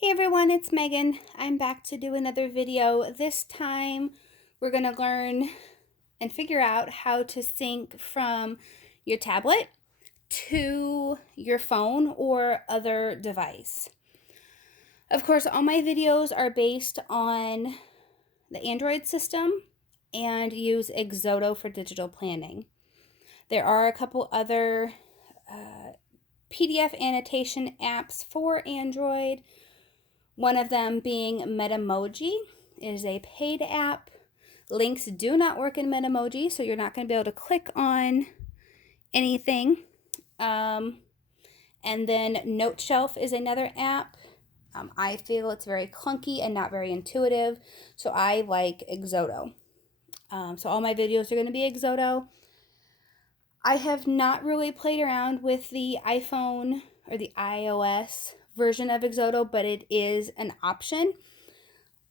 Hey everyone, it's Megan. I'm back to do another video. This time we're going to learn and figure out how to sync from your tablet to your phone or other device. Of course, all my videos are based on the Android system and use xodo for digital planning. There are a couple other PDF annotation apps for Android. One of them being Metamoji. It is a paid app. Links do not work in Metamoji, so you're not going to be able to click on anything. And then NoteShelf is another app. I feel it's very clunky and not very intuitive, so I like xodo. So all my videos are going to be xodo. I have not really played around with the iPhone or the iOS version of xodo, but it is an option.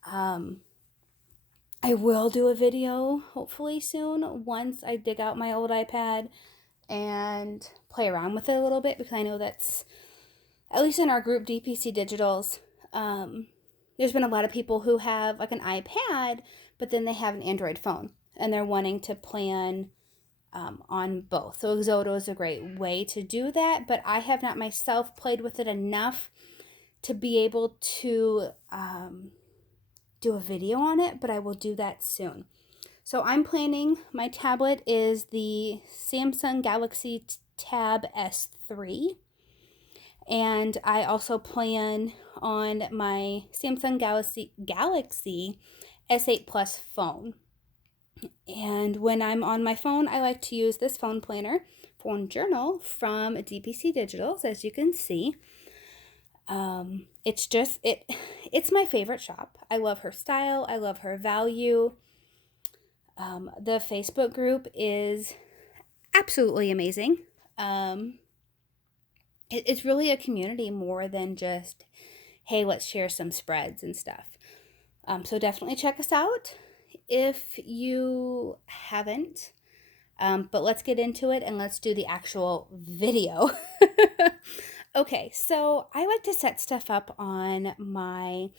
I will do a video hopefully soon once I dig out my old iPad and play around with it a little bit, because I know that's, at least in our group DPC Digitals, there's been a lot of people who have like an iPad, but then they have an Android phone and they're wanting to plan on both. So xodo is a great way to do that, but I have not myself played with it enough to be able to do a video on it, but I will do that soon. So I'm planning, my tablet is the Samsung Galaxy Tab S3, and I also plan on my Samsung Galaxy S8 Plus phone. And when I'm on my phone, I like to use this phone planner, phone journal from DPC Digitals, as you can see. It's my favorite shop. I love her style. I love her value. The Facebook group is absolutely amazing. It's really a community more than just, hey, let's share some spreads and stuff. So definitely check us out if you haven't. But let's get into it and let's do the actual video. Okay, so I like to set stuff up on my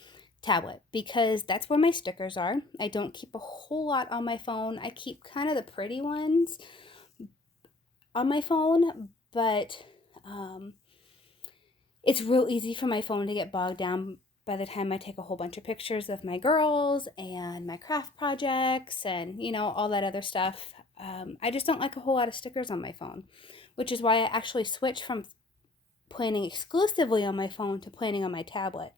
tablet because that's where my stickers are. I don't keep a whole lot on my phone. I keep kind of the pretty ones on my phone, but it's real easy for my phone to get bogged down by the time I take a whole bunch of pictures of my girls and my craft projects and, all that other stuff. I just don't like a whole lot of stickers on my phone, which is why I actually switched from planning exclusively on my phone to planning on my tablet.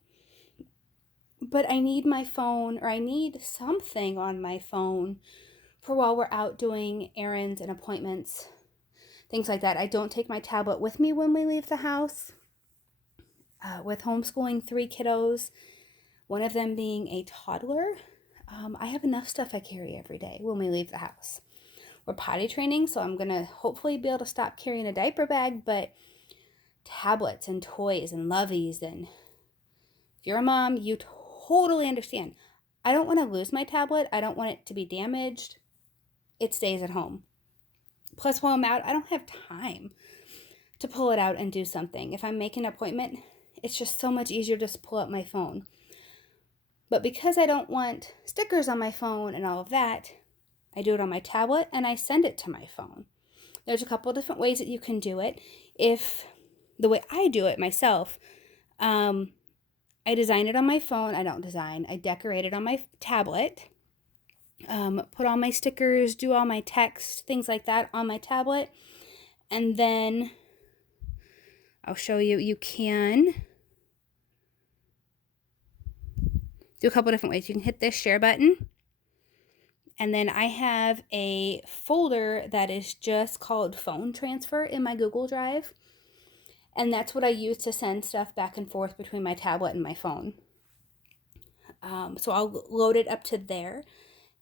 But I need my phone, or I need something on my phone for while we're out doing errands and appointments, things like that. I don't take my tablet with me when we leave the house. With homeschooling 3 kiddos, one of them being a toddler, I have enough stuff I carry every day when we leave the house. We're potty training, so I'm going to hopefully be able to stop carrying a diaper bag, but tablets and toys and loveys, and if you're a mom, you totally understand. I don't want to lose my tablet. I don't want it to be damaged. It stays at home. Plus, while I'm out, I don't have time to pull it out and do something. If I'm making an appointment, it's just so much easier to just pull up my phone. But because I don't want stickers on my phone and all of that, I do it on my tablet and I send it to my phone. There's a couple different ways that you can do it. If the way I do it myself, I design it on my phone. I decorate it on my tablet. Put all my stickers, do all my text, things like that on my tablet. And then I'll show you, you can do a couple different ways. You can hit this share button. And then I have a folder that is just called phone transfer in my Google Drive. And that's what I use to send stuff back and forth between my tablet and my phone. So I'll load it up to there.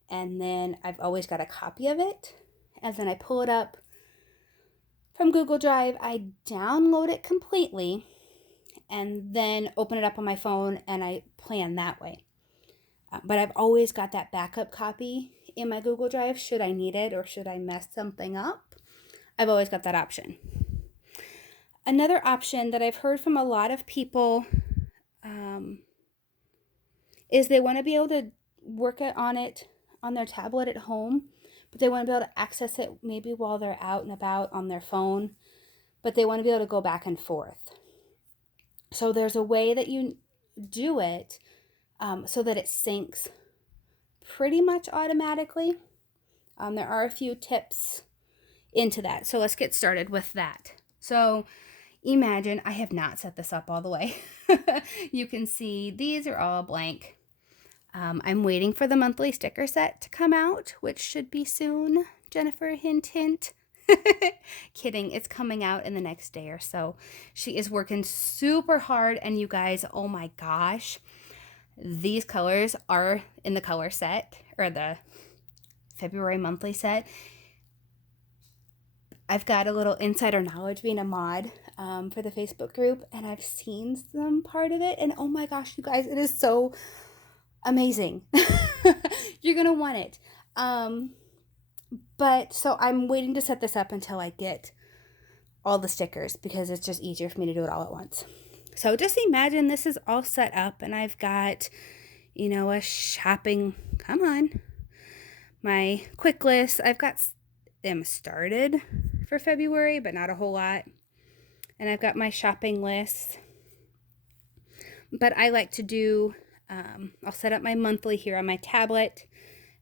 And then I've always got a copy of it. And then I pull it up from Google Drive. I download it completely and then open it up on my phone and I plan that way. But I've always got that backup copy in my Google Drive should I need it or should I mess something up. I've always got that option. Another option that I've heard from a lot of people is they want to be able to work on it on their tablet at home, but they want to be able to access it maybe while they're out and about on their phone, but they want to be able to go back and forth. So there's a way that you do it so that it syncs pretty much automatically. There are a few tips into that. So let's get started with that. So imagine, I have not set this up all the way. You can see these are all blank. I'm waiting for the monthly sticker set to come out, which should be soon. Jennifer, hint, hint. Kidding, it's coming out in the next day or so. She is working super hard, and you guys, oh my gosh, these colors are in the color set, or the February monthly set. I've got a little insider knowledge being a mod for the Facebook group, and I've seen some part of it, and oh my gosh, you guys, it is so amazing. You're gonna want it. But so I'm waiting to set this up until I get all the stickers, because it's just easier for me to do it all at once. So just imagine this is all set up, and I've got, you know, a shopping, come on, my quick list. I've got them started for February, but not a whole lot. And I've got my shopping list. But I like to do, I'll set up my monthly here on my tablet,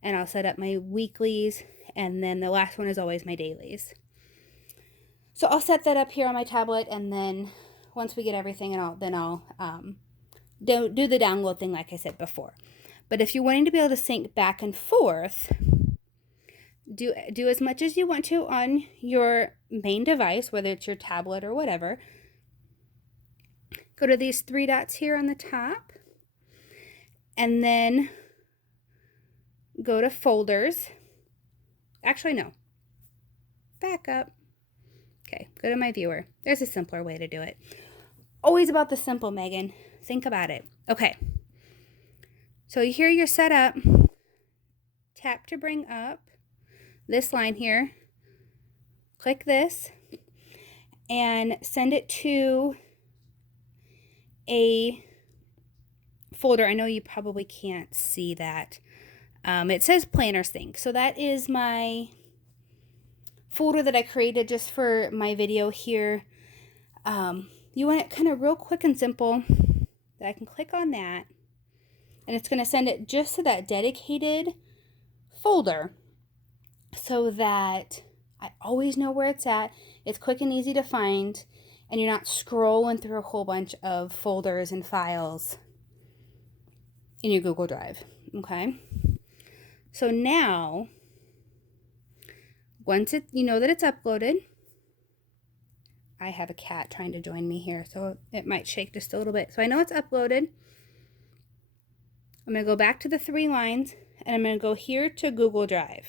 and I'll set up my weeklies, and then the last one is always my dailies. So I'll set that up here on my tablet, and then once we get everything, I'll do the download thing like I said before. But if you're wanting to be able to sync back and forth, do as much as you want to on your main device, whether it's your tablet or whatever. Go to these three dots here on the top, and then go to folders. Actually, no. Back up. Okay, go to my viewer. There's a simpler way to do it. Always about the simple, Megan. Think about it. Okay. So here you're set up. Tap to bring up this line here. Click this and send it to a folder. I know you probably can't see that. It says Planner Sync. So that is my folder that I created just for my video here. You want it kind of real quick and simple, that I can click on that, and it's going to send it just to that dedicated folder so that I always know where it's at. It's quick and easy to find, and you're not scrolling through a whole bunch of folders and files in your Google Drive. Okay? So now, once you know that it's uploaded, I have a cat trying to join me here, so it might shake just a little bit. So I know it's uploaded. I'm going to go back to the three lines, and I'm going to go here to Google Drive.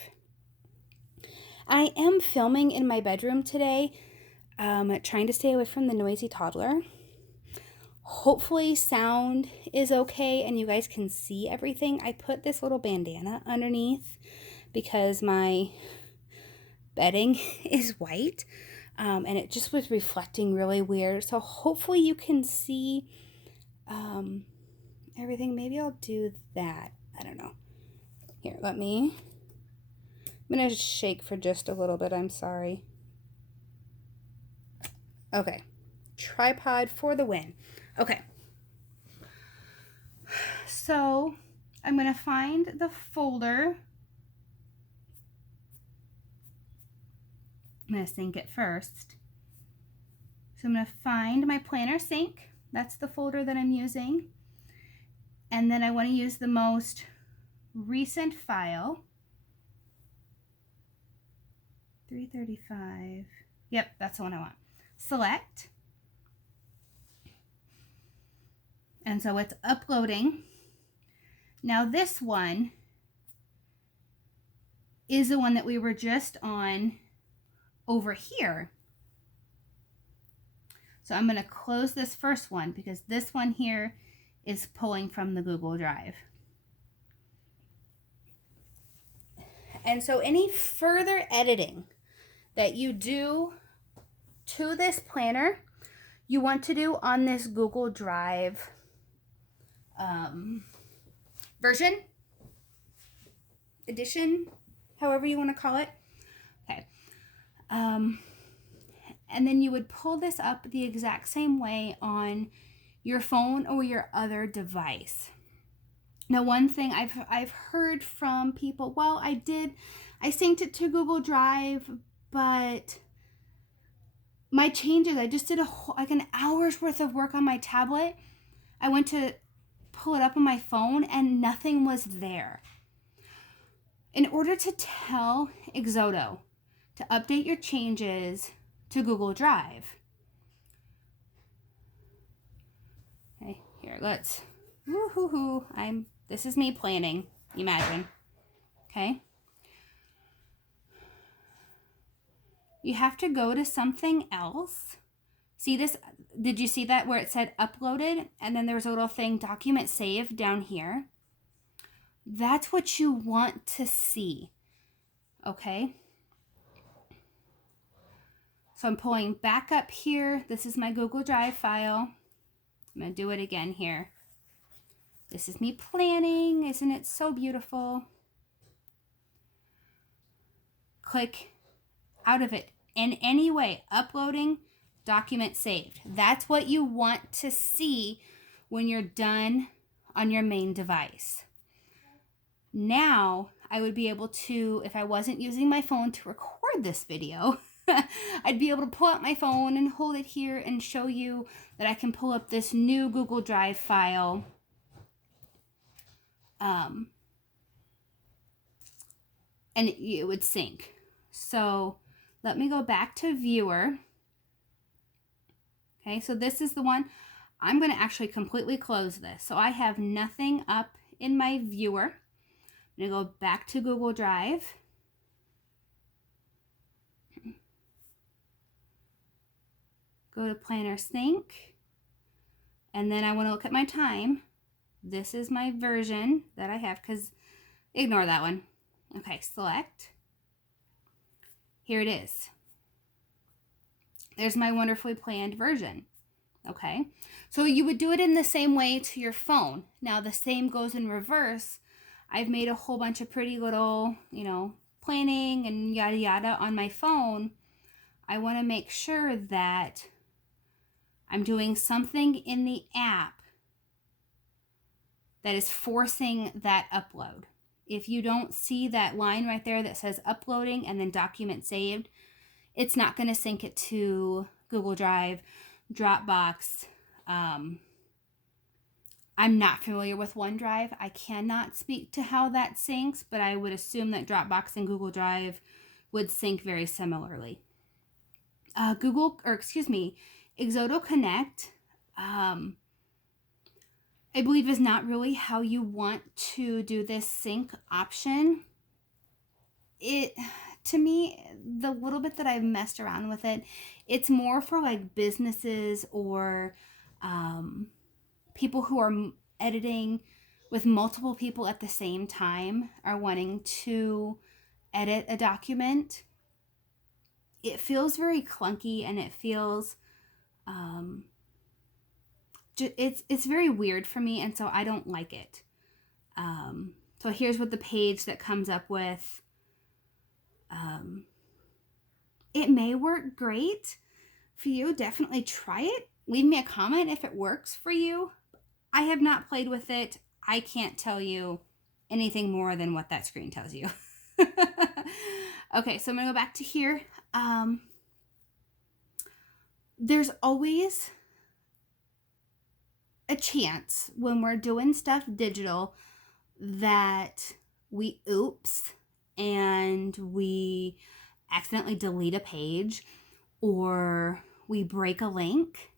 I am filming in my bedroom today, trying to stay away from the noisy toddler. Hopefully sound is okay and you guys can see everything. I put this little bandana underneath because my bedding is white, and it just was reflecting really weird. So hopefully you can see everything. Maybe I'll do that. I don't know. Here, I'm going to shake for just a little bit. I'm sorry. Okay. Tripod for the win. Okay. So I'm going to find the folder. I'm going to sync it first. So I'm going to find my Planner Sync. That's the folder that I'm using. And then I want to use the most recent file. 335. Yep, that's the one I want. Select. And so it's uploading. Now this one is the one that we were just on over here. So I'm going to close this first one because this one here is pulling from the Google Drive. And so any further editing that you do to this planner, you want to do on this Google Drive version, edition, however you want to call it. Okay. And then you would pull this up the exact same way on your phone or your other device. Now, one thing I've heard from people, well, I synced it to Google Drive, but my changes, I just did like an hour's worth of work on my tablet. I went to pull it up on my phone and nothing was there. In order to tell xodo to update your changes to Google Drive, okay, here, let's, woo-hoo-hoo, this is me planning, imagine, okay? You have to go to something else. See this? Did you see that where it said uploaded? And then there's a little thing, document saved down here. That's what you want to see, okay? So I'm pulling back up here. This is my Google Drive file. I'm gonna do it again here. This is me planning. Isn't it so beautiful? Click out of it in any way, uploading, document saved. That's what you want to see when you're done on your main device. Now, I would be able to, if I wasn't using my phone to record this video, I'd be able to pull out my phone and hold it here and show you that I can pull up this new Google Drive file. And it would sync. So let me go back to viewer. Okay, so this is the one. I'm going to actually completely close this. So I have nothing up in my viewer. I'm going to go back to Google Drive. Go to Planner Sync. And then I want to look at my time. This is my version that I have, because ignore that one. Okay, select. Here it is. There's my wonderfully planned version. Okay, so you would do it in the same way to your phone. Now the same goes in reverse. I've made a whole bunch of pretty little, planning and yada yada on my phone. I want to make sure that I'm doing something in the app that is forcing that upload. If you don't see that line right there that says uploading and then document saved, it's not going to sync it to Google Drive, Dropbox. I'm not familiar with OneDrive. I cannot speak to how that syncs, but I would assume that Dropbox and Google Drive would sync very similarly. xodo Connect, I believe is not really how you want to do this sync option. To me, the little bit that I've messed around with it, it's more for like businesses or people who are editing with multiple people at the same time, are wanting to edit a document. It feels very clunky, and it feels it's very weird for me, and so I don't like it. So here's what the page that comes up with. It may work great for you. Definitely try it. Leave me a comment if it works for you. I have not played with it. I can't tell you anything more than what that screen tells you. Okay, so I'm going to go back to here. There's always a chance when we're doing stuff digital that we oops and we accidentally delete a page, or we break a link.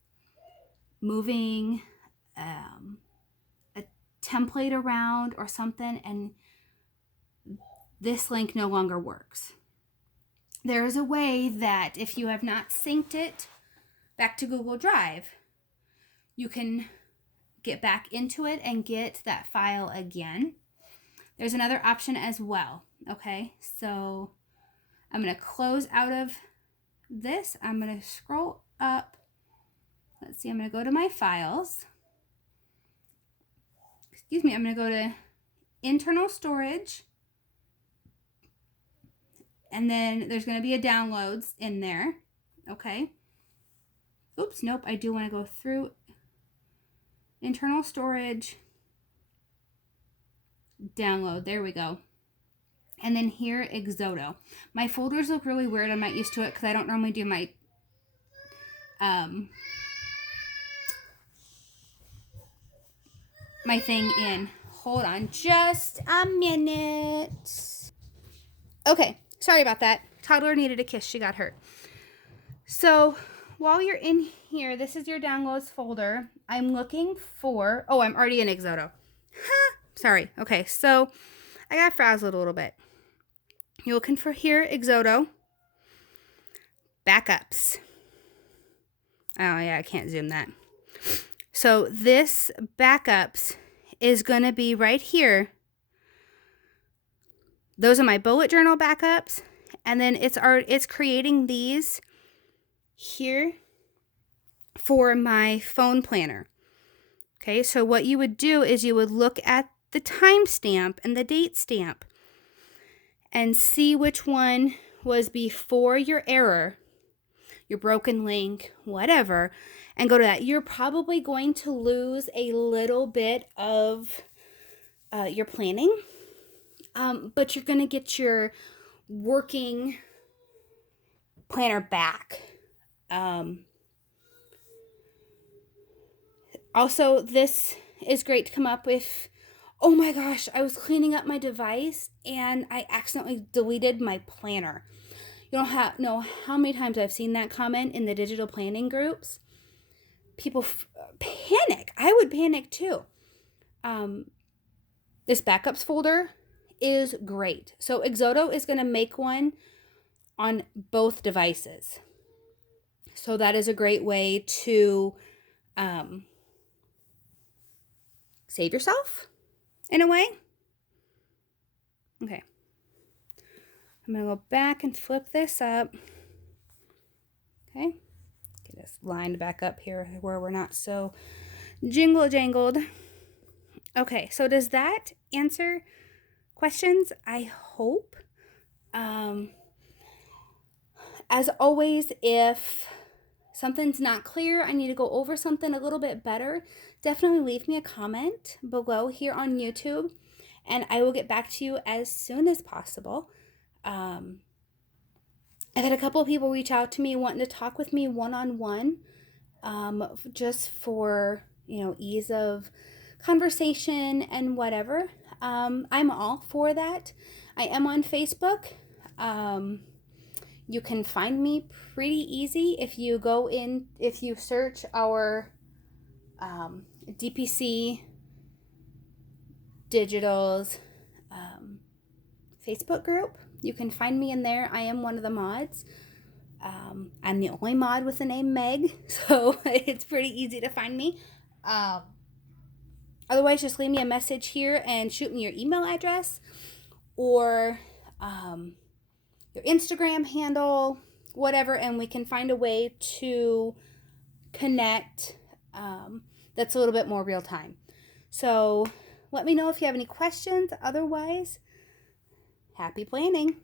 Moving a template around or something, and this link no longer works. There is a way that if you have not synced it back to Google Drive, you can get back into it and get that file again. There's another option as well. Okay, so I'm going to close out of this. I'm going to scroll up. Let's see, I'm going to go to my files. excuse me, I'm going to go to internal storage. And then there's going to be a downloads in there. Okay. Oops, nope. I do want to go through internal storage, download. There we go. And then here, xodo. My folders look really weird. I'm not used to it because I don't normally do my my thing in. Hold on just a minute. Okay, sorry about that. Toddler needed a kiss. She got hurt. So while you're in here, this is your downloads folder. I'm looking for, oh, I'm already in xodo. Sorry. Okay, so I got frazzled a little bit. You're looking for here, xodo. Backups. Oh, yeah, I can't zoom that. So this backups is going to be right here. Those are my bullet journal backups. And then it's creating these here for my phone planner. Okay, so what you would do is you would look at the timestamp and the date stamp and see which one was before your error, your broken link, whatever, and go to that. You're probably going to lose a little bit of your planning, but you're going to get your working planner back. Also, this is great to come up with. Oh my gosh, I was cleaning up my device and I accidentally deleted my planner. You don't know how many times I've seen that comment in the digital planning groups. People panic. I would panic too. This backups folder is great. So xodo is going to make one on both devices. So that is a great way to save yourself in a way. Okay. I'm going to go back and flip this up. Okay. Get this lined back up here where we're not so jingle-jangled. Okay, so does that answer questions? I hope. As always, if something's not clear, I need to go over something a little bit better, definitely leave me a comment below here on YouTube, and I will get back to you as soon as possible. I've had a couple of people reach out to me wanting to talk with me one-on-one, just for, ease of conversation and whatever. I'm all for that. I am on Facebook. You can find me pretty easy if you search our DPC Digital's Facebook group. You can find me in there. I am one of the mods. I'm the only mod with the name Meg, so it's pretty easy to find me. Otherwise, just leave me a message here and shoot me your email address or your Instagram handle, whatever, and we can find a way to connect that's a little bit more real time. So let me know if you have any questions. Otherwise, happy planning.